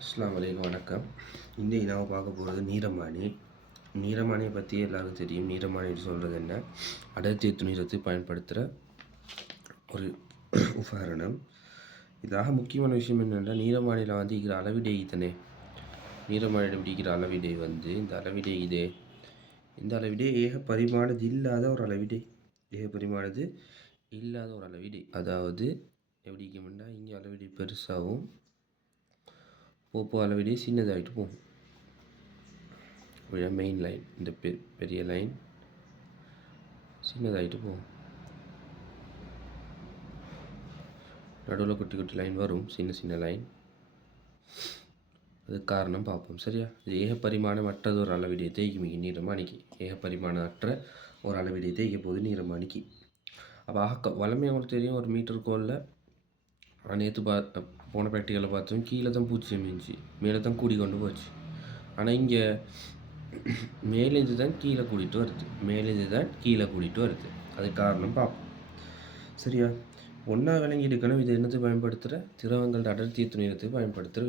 அஸ்ஸலாமு அலைக்கும் வணக்கம். இன்றைக்கி நாம் பார்க்க போகிறது நீரமானி. நீரமானியை பற்றி எல்லாருக்கும் தெரியும். நீரமானின்னு சொல்கிறது என்ன? அடர்த்தியை துணிறதுக்கு பயன்படுத்துகிற ஒரு உபகரணம். இதாக முக்கியமான விஷயம் என்னென்னா, நீரமானியில் வந்து இருக்கிற அளவிடை தானே, நீரமானியில் பிடிக்கிற அளவிடை வந்து இந்த அளவிடை ஏக பரிமாணது இல்லாத ஒரு அளவிடை. அதாவது எப்படி இருக்கும்னா, இங்கே அளவிடை பெருசாகவும் போப்போ அளவிடை சின்னதாகிட்டு போகும். மெயின் லைன், இந்த பெரிய லைன் சின்னதாகிட்டு போகும். நடுவில் குட்டி குட்டி லைன் வரும், சின்ன லைன். அது காரணம் பார்ப்போம். சரியா? இது ஏகப்பரிமாணமற்றது ஒரு அளவிடை தேய்க்கும் நீரமானிக்கு. ஏகப்பரிமாணமற்ற ஒரு அளவிடை தேய்க்க போகுது நீரமானிக்கு. அப்போ வளமையாக அவங்களுக்கு தெரியும், ஒரு மீட்டர் கோலில் நேற்று போன ப்ராக்டிக்கலில் பார்த்தோம், கீழே தான் பூஜ்ஜியம் இருந்துச்சு, மேலே தான் கூடி கொண்டு போச்சு. ஆனால் இங்கே மேலேருந்து தான் கீழே கூட்டிகிட்டு வருது. அது காரணம் பார்ப்போம். சரியா? ஒன்றா விளங்கி எடுக்கணும். இது என்னது பயன்படுத்துகிற திரவங்களோட அடர்த்தியை துணிகிறதுக்கு பயன்படுத்துகிற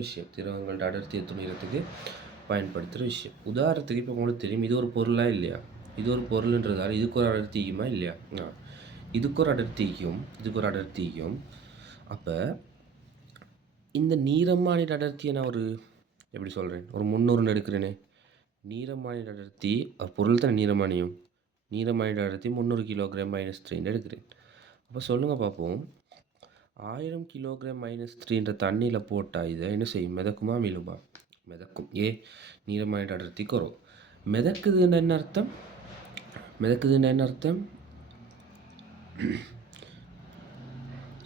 விஷயம். உதாரணத்துக்கு இப்போ உங்களுக்கு தெரியும், இது ஒரு பொருளாக இல்லையா? இது ஒரு பொருள்ன்றதால் இதுக்கு ஒரு அடர்த்திக்குமா இல்லையா? இதுக்கு ஒரு அடர்த்திக்கும். அப்போ இந்த நீரமானியோட அடர்த்தியை நான் எப்படி சொல்கிறேன், ஒரு 300 எடுக்கிறேனே. நீரமானியோட அடர்த்தி பொருள் தான் நீரமானியோட அடர்த்தி 300 கிலோகிராம் -3 எடுக்கிறேன். அப்போ சொல்லுங்கள் பார்ப்போம், 1000 கிலோகிராம் -3 தண்ணியில் போட்டால் இதை என்ன செய்யும்? மிதக்குமா மீளுமா? மிதக்கும். நீரமானியோட அடர்த்தி குறைவு. மிதக்குதுன்னு என்ன அர்த்தம்?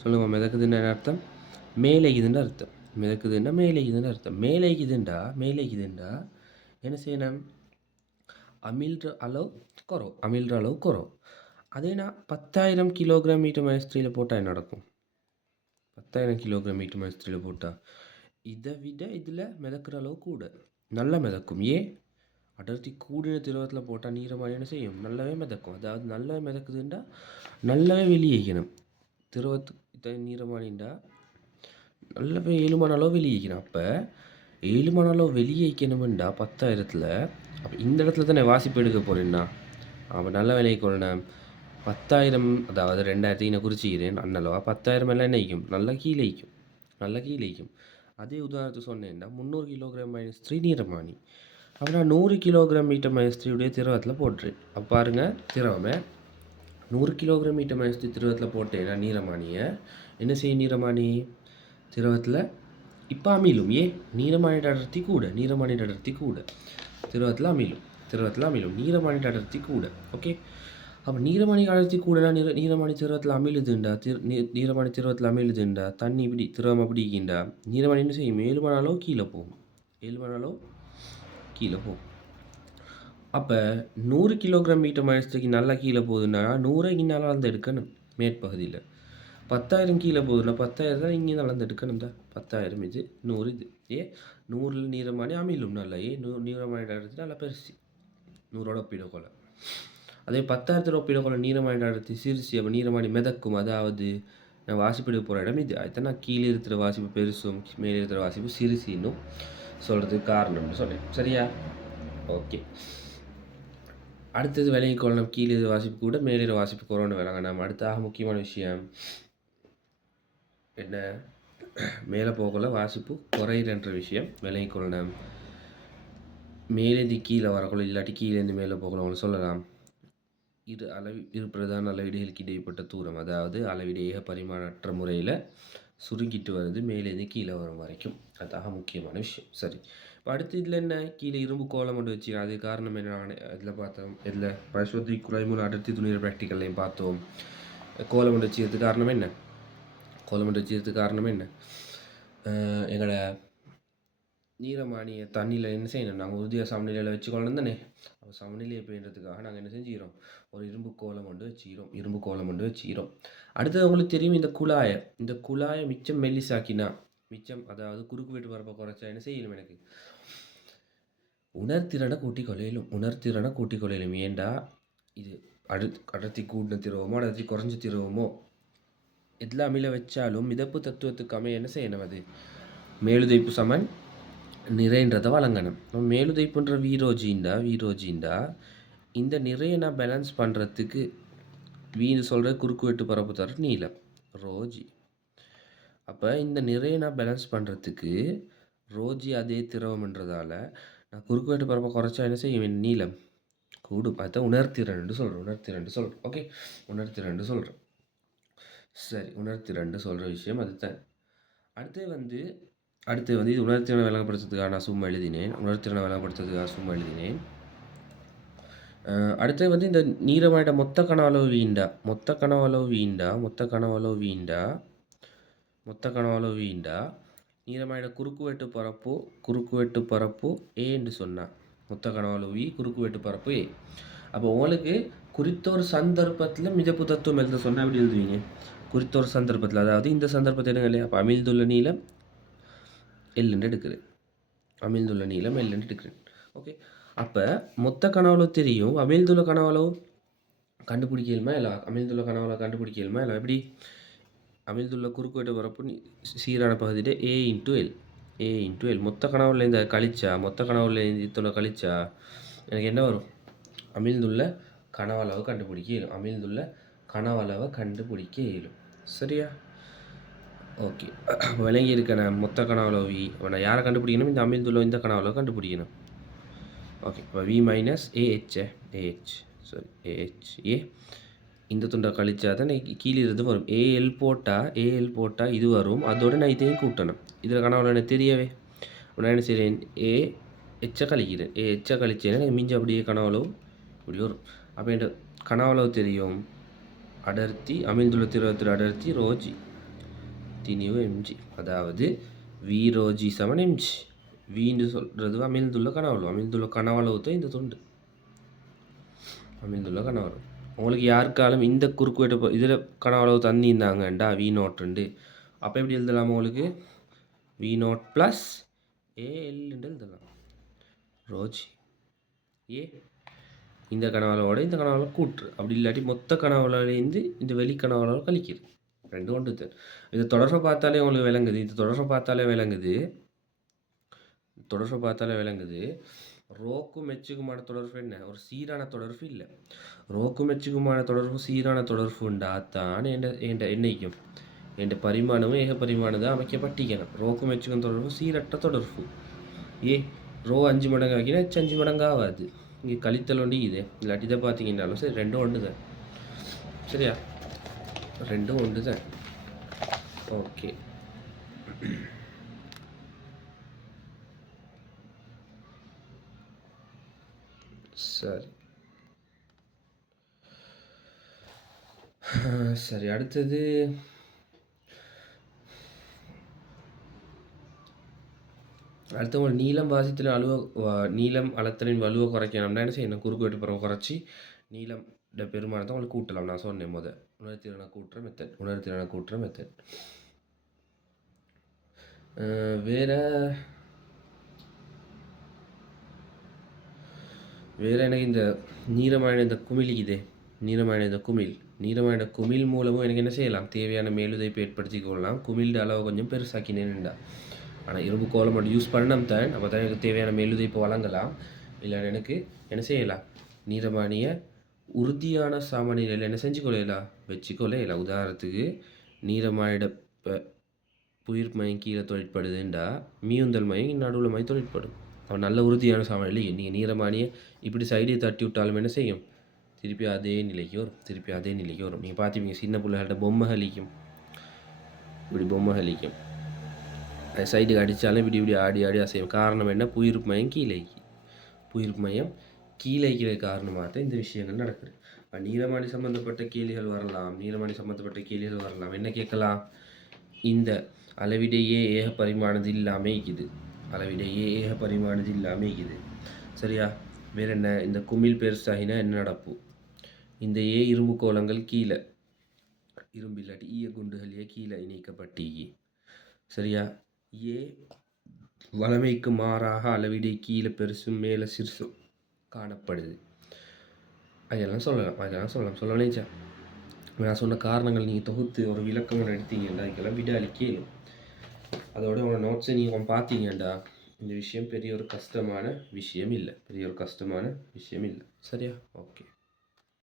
சொல்லுங்க, மிதக்குதுன்னு என்ன அர்த்தம்? மேலேக்குதுன்னு அர்த்தம். மேலேக்குதுண்டா என்ன செய்யணும்? அமிழ்ற அளவு குறவு. அதே நான் 10,000 கிலோகிராம் -3 போட்டால் என்ன நடக்கும்? 10,000 கிலோகிராம் -3 போட்டால் இதை விட இதில் மிதக்கிற அளவு கூட, நல்லா மிதக்கும். அடர்த்தி கூடின திரவத்தில் போட்டால் நீரமானி என்ன செய்யும்? நல்லாவே மிதக்கும். அதாவது நல்லாவே மிதக்குதுண்டா நல்லாவே வெளியேக்கணும். திரவத்து நீரமானிண்டா நல்லாவே 7 அளவு வெளியேக்கணும். அப்போ 7 அளவு வெளியேக்கணும்டா 10,000. அப்போ இந்த இடத்துல தானே வாசிப்பு எடுக்க போகிறேன்னா, அப்போ நல்ல விலையை கொள்ளணும். 10,000 அதாவது 2,000 குறிச்சிக்கிறேன். அண்ணளவா 10,000 எல்லாம் நினைக்கும், நல்லா கீழேக்கும். அதே உதாரணத்துக்கு சொன்னேன்னா, 300 கிலோகிராம் -3 நீரமானி. அப்போ நான் 100 கிலோகிராம் -3 திரவத்தில் போட்டுறேன். அப்போ பாருங்கள், திரவமே 100 கிலோகிராம் -3 திரவத்தில் போட்டேன்னா நீரமானியை என்ன செய்யும்? நீரமானி திரவத்தில் இப்போ அமிழும். நீரமானியோட அடர்த்தி கூட திரவத்தில் அமிழும். நீரமானியோட அடர்த்தி கூட. ஓகே, அப்போ நீரமானி அடர்த்தி கூடனா நீரமானி திரவத்தில் அமிழுதுண்டா தண்ணி இப்படி திரவம் அப்படிக்கிண்டா நீரமானி என்ன செய்யும்? 7 அளவு கீழே போகும். அப்போ 100 கிலோகிராம் -3 நல்லா கீழே போகுதுன்னா 100 இங்கே அளந்து எடுக்கணும் மேற்பகுதியில். 10,000 கீழே போகுதுன்னா 10,000 தான் இங்கே அளந்து எடுக்கணும். 10,000 இது 100 இது. 100ல் நீரமானி அமிழும் நல்லா. நீரமானியோட அடர்த்தி நல்லா பெருசு 100ஓட ஒப்பிடக்கொள்ள. அதே 10,000 ஒப்பிடக்கொள்ள நீரமானியோட அடர்த்தி சிறுசி. அப்போ நீரமானி மிதக்கும். அதாவது நான் வாசிப்பிட போகிற இடம் இது. அதுதான் நான் கீழே இருக்கிற வாசிப்பு பெருசும் மேலே இருக்கிற வாசிப்பு சிறுசின்னும் சொல்கிறதுக்கு காரணம்னு சொன்னேன். சரியா? ஓகே, அடுத்தது விலகி கொள்ளணும். கீழே வாசிப்பு கூட மேலே வாசிப்பு குறைன்னு விளங்கணும். அடுத்தாக முக்கியமான விஷயம் என்ன? மேலே போகல வாசிப்பு குறையிறன்ற விஷயம் விலகி கொள்ளணும். மேலேருந்து கீழே வரக்குள்ள இல்லாட்டி கீழேருந்து மேலே போகலாம். அவங்க சொல்லலாம், இரு பிரதான அளவிடைகளுக்கு இடைப்பட்ட தூரம், அதாவது அளவிடை ஏக பரிமாணற்ற முறையில் சுருங்கிட்டு வருது மேலேருந்து கீழே வரும் வரைக்கும். அதாக முக்கியமான விஷயம். சரி, இப்போ அடுத்து இதில் என்ன? கீழே இரும்பு கோலம் கொண்டு வச்சு, அது காரணம் என்ன? இதில் பார்த்தோம். இதில் பரிசோதனை குறைமூல அடர்த்தி துணிகிற ப்ராக்டிக்கல்லையும் பார்த்தோம். கோலம் கொண்டு வச்சுக்கிறதுக்கு காரணம் என்ன? எங்களோட நீரமானியை தண்ணியில் என்ன செய்யணும்? நாங்கள் உறுதியாக சமநிலையில் வச்சுக்கொள்ளணும் தானே. அப்போ சமநிலையை பேணுறதுக்காக நாங்கள் என்ன செஞ்சுக்கிறோம்? ஒரு இரும்பு கோலம் கொண்டு வச்சுக்கிறோம். அடுத்தது உங்களுக்கு தெரியும், இந்த குழாயை மிச்சம் மெல்லிசாக்கினா, அதாவது குறுக்கு வெட்டு பரப்பை குறைச்சா என்ன செய்யணும்? எனக்கு உணர்திறனை கூட்டிக் கொள்ளையிலும். ஏண்டா இது அடர்த்தி கூடின திரவமோ அடர்த்தி குறைஞ்ச திரவமோ எதில் அமில வச்சாலும் மிதப்பு தத்துவத்துக்கு அமைய என்ன செய்யணும்? அது மேலுதைப்பு சமன் நிறைன்றதை வழங்கணும். மேலுதைப்புன்ற வீரோஜின்டா இந்த நிறைய நான் பேலன்ஸ் பண்ணுறதுக்கு வீன்னு சொல்கிற குறுக்கு வெட்டு பரப்பு தர நீளம் ரோஜி. அப்போ இந்த நிறைய நான் பேலன்ஸ் பண்ணுறதுக்கு ரோஜி அதே திரவம்ன்றதால நான் குறுக்கு வெட்டு பரப்பை குறைச்சா என்ன செய்வேன்? நீளம் கூடும். அதை உணர்த்திறன்னு சொல்கிறேன். ஓகே, உணர்த்திறன்னு சொல்கிறேன். சரி, உணர்த்திறன்னு சொல்கிற விஷயம் அதுதான். அடுத்து வந்து இது உணர்திறனை விளங்கப்படுத்துறதுக்காக நான் சும்மா எழுதினேன். அடுத்து வந்து இந்த நீரமாயிட மொத்த கனவளவு வீண்டா நீரமாயிட குறுக்கு வெட்டு பரப்பு ஏ என்று சொன்னா மொத்த கனவளவு வி குறுக்கு வெட்டு பரப்பு ஏ. அப்போ உங்களுக்கு குறித்த ஒரு சந்தர்ப்பத்தில் மிதப்பு தத்துவம் எழுத சொன்னால் எப்படி எழுதுவீங்க? குறித்த ஒரு சந்தர்ப்பத்தில், அதாவது இந்த சந்தர்ப்பத்தில் என்ன இல்லையா? அப்போ அமிழ்ந்துள்ள நீளம் எல்லுன்னு எடுக்கிறேன். ஓகே, அப்போ மொத்த கனவளவு தெரியும். அமிழ்ந்துள்ள கனவளவு கண்டுபிடிக்கலுமா இல்லை? எப்படி? அமிழ்ந்துள்ள குறுக்கு வெட்டு பரப்பு சீரான பகுதியில் ஏ இன்ட்டு எல். மொத்த கனவுல இந்த கழிச்சா எனக்கு என்ன வரும்? அமிழ்ந்துள்ள கனவளவை கண்டுபிடிக்க இயலும். சரியா? ஓகே, விளங்கி இருக்க நான் மொத்த கனவளவு நான் யாரை கண்டுபிடிக்கணும்? இந்த அமிழ்ந்துள்ள இந்த கனவளவை கண்டுபிடிக்கணும். ஓகே, இப்போ வி மைனஸ் ஏ இந்த துண்டை கழிச்சா தான் கீழே இருந்து வரும். ஏஎல் போட்டால் இது வரும். அதோட நான் இதையும் கூட்டணும். இதில் கனவுல எனக்கு தெரியவே நான் என்ன செய்கிறேன்? எச்சை கழிச்சேன்னா எனக்கு மிஞ்சி அப்படியே கனவளவு இப்படி வரும். அப்போ என் கனவளவு தெரியும் அடர்த்தி, அமிழ்ந்துள்ள திரவத்தில் அடர்த்தி ரோஜி திணிவு எம்ஜி. அதாவது வி ரோஜி சமன் எம்ஜி. வீன்னு சொல்கிறது அமிழ்ந்துள்ள கனவளவு தான் இந்த துண்டு அமிழ்ந்துள்ள கனவளவு. உங்களுக்கு யாருக்காலும் இந்த குறுக்கு வெட்டு இதில் கனவளவு தந்திருந்தாங்கண்டா வி நோட்டுண்டு, அப்போ எப்படி எழுதலாம்? உங்களுக்கு வி நோட் ப்ளஸ் ஏஎல்ன்னு எழுதலாம். ரோஜி ஏ இந்த கனவளவோட இந்த கனவளவு கூற்று. அப்படி இல்லாட்டி மொத்த கனவளவுலேருந்து இந்த வெளி கனவளவு கழிக்கிறது. ரெண்டு ஒன்று தான். இது தொடர்பை பார்த்தாலே உங்களுக்கு விளங்குது. தொடர்பை பார்த்தாலே விளங்குது. ரோக்கும் மெச்சுக்குமான தொடர்பு என்ன? ஒரு சீரான தொடர்பு இல்லை. ரோக்கும் மெச்சுக்குமான தொடர்பு சீரான தொடர்புண்டா தான் என்னைக்கும் என் பரிமாணமும் ஏக பரிமாணம் அமைக்கப்பட்டிக்கணும். ரோக்கும் மெச்சுக்கும் தொடர்பு சீரற்ற தொடர்பு. ரோ 5 மடங்கு ஆகினா 5 மடங்கு ஆகாது. இங்கே கழித்தல் ஒண்டி இது இல்லாட்டி இதை பார்த்தீங்கன்னாலும் சரி, ரெண்டும் ஒன்று தான். சரியா? ரெண்டும் ஒன்று தான். ஓகே, சரி. அடுத்தது நீளம் நீளம் அளத்தலின் வலுவை குறைக்கணும்னா என்ன செய்யணும்? குறுக்கு வெட்டு பரவ குறைச்சி நீளம் பெருமானத்தை உங்களுக்கு கூட்டலாம். நான் சொன்னேன் உணர்திறனை கூட்டுற மெத்தட். வேற எனக்கு இந்த நீரமான இந்த குமிழ் மூலமும் எனக்கு என்ன செய்யலாம்? தேவையான மேலுதைப்பை ஏற்படுத்தி கொள்ளலாம். குமிழ்ட அளவை கொஞ்சம் பெருசாக்கினேன்டா. ஆனால் இரும்பு கோலம் மட்டும் யூஸ் பண்ணணும் தான். அப்போ தான் எனக்கு தேவையான மேலுதைப்பை வழங்கலாம். இல்லை எனக்கு என்ன செய்யலாம்? நீரமானிய உறுதியான சாமானியில் என்ன செஞ்சு கொள்ளலாம்? வச்சுக்கொள்ளலாம். உதாரணத்துக்கு நீரமானிட புயிர் மயம் கீழே தொழிற்படுதுண்டா, மீயுந்தல் மயம் நடுவில் மயம் தொழிற்படும். அவன் நல்ல உறுதியான சாமானில் நீங்கள் நீரமானியை இப்படி சைடை தட்டி விட்டாலும் என்ன செய்யும்? திருப்பி அதே நிலைக்கு வரும். நீங்கள் பார்த்துப்பீங்க, சின்ன பிள்ளைகள்கிட்ட பொம்மை ஹலிக்கும். அது சைடுக்கு அடித்தாலும் இப்படி ஆடி அசையும். காரணம் என்ன? புயிர்ப்பு மையம் கீழே காரணமாக தான் இந்த விஷயங்கள் நடக்குது. நீரமானி சம்மந்தப்பட்ட கேள்விகள் வரலாம். என்ன கேட்கலாம்? இந்த அளவிடையே ஏக பரிமாணது இல்லாமல் இருக்குது. சரியா? வேறு என்ன? இந்த குமிழ் பெருசாகினா என்ன நடக்கும்? இந்த இரும்பு கோலங்கள் கீழே, இரும்பு இல்லாட்டி குண்டுகள் கீழே இணைக்கப்பட்டி. சரியா? வளமைக்கு மாறாக அளவிடை கீழே பெருசும் மேலே சிறுசும் காணப்படுது. அதெல்லாம் சொல்லலாம். சொல்லலைச்சா? நான் சொன்ன காரணங்கள் நீங்கள் தொகுத்து ஒரு விளக்கம் எடுத்தீங்கன்னா இதுக்கெல்லாம் விட அளிக்கலும். அதோட உங்களோட நோட்ஸை நீங்கள் பார்த்தீங்கண்டா இந்த விஷயம் பெரிய ஒரு கஷ்டமான விஷயம் இல்லை. சரியா? ஓகே.